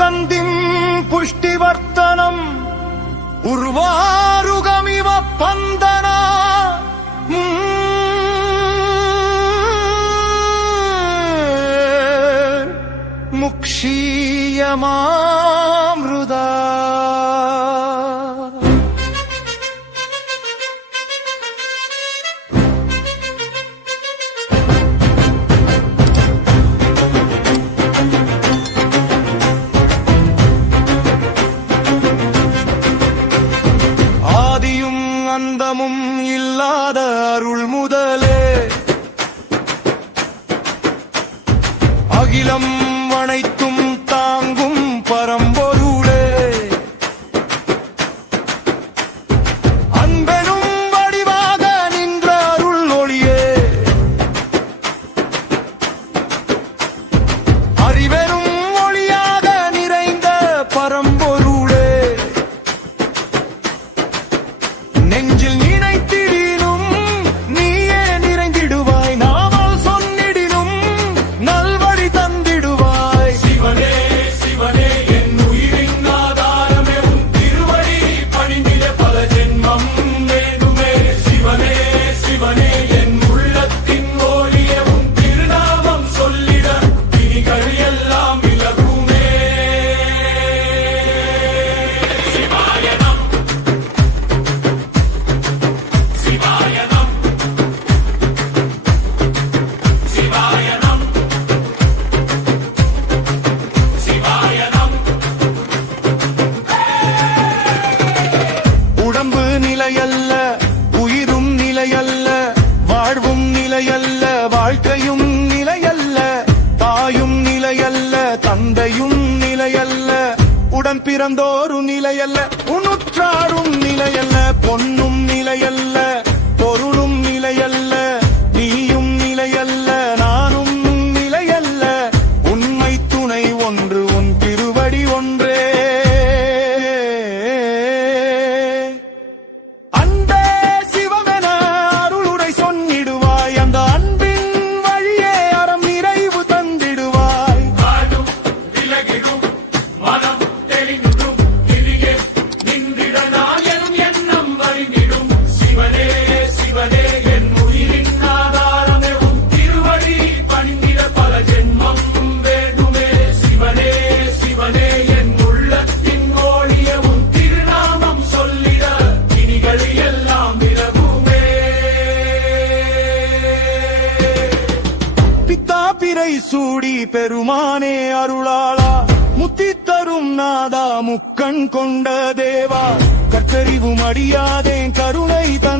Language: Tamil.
சுகந்திம் புஷ்டிவர்த்தனம் உர்வாருகமிவ பந்தனா முக்ஷீயமாம்ருதா. ஆதியும் அந்தமும் இல்லாத அருள் முதலே அகிலம் அனைத்தும் தாங்கும் பரம்பொருளே அன்பெனும் வடிவாக நின்ற அருள் ஒளியே அறிவெனும் ஒளியாக நிறைந்த பரம்பொருளே நெஞ்சில் நினைத்திடினும் நீயே நிறைந்திடுவாய் நாமல் சொன்னிடினும் நல்வழி தந்திடுவாய். சிவனே சிவனே என் உயிரின் ஆதாரமே உன் திருவடி பணிந்திட பல ஜென்மம் வேண்டுமே. சிவனே சிவனே என் உள்ளத்தின் ஒளியே உன் திருநாமம் சொல்லிட பிணிகள் எல்லாம் விலகுமே. சிவாயனம் சிவாயனம் சிவாயனம் சிவாயனம். உடம்பு நிலையல்ல உயிரும் நிலையல்ல வாழ்வும் நிலையல்ல வாழ்க்கையும் நிலையல்ல தாயும் நிலையல்ல தந்தையும் நிலையல்ல உடன் பிறந்தோரும் நிலையல்ல உனுற்றாரும் நிலையல்ல பொன்னும் நிலையல்ல பொருளும் நிலையல்ல நீயும் நிலையல்ல நானும் நிலையல்ல உண்மை துணை ஒன்று உன் திருவடி ஒன்றே. அன்பே சிவமென அருளுரை சொன்னிடுவாய் அந்த அன்பின் வழியே அறம் நிறைவு தந்திடுவாய். காடும் விலகிடும் மனம் தெளிந்தும் கிளியே நின்றிட நாயனும் எண்ணம் வருகிடும். சிவனே சிவனே என் உயிரின் ஆதாரமே உன் திருவடி பணிந்திட பல ஜென்மம் வேண்டுமே. சிவனே சிவனே என் உள்ளத்தின் ஒளியே உன் திருநாமம் சொல்லிட பிணிகள் எல்லாம் விலகுமே. பித்தா பிறை சூடி பெருமானே அருளாளா முத்தி தரும் நாதா முக்கண் கொண்ட தேவா கற்றறிவும் அடியாதேன் கருணை தந்த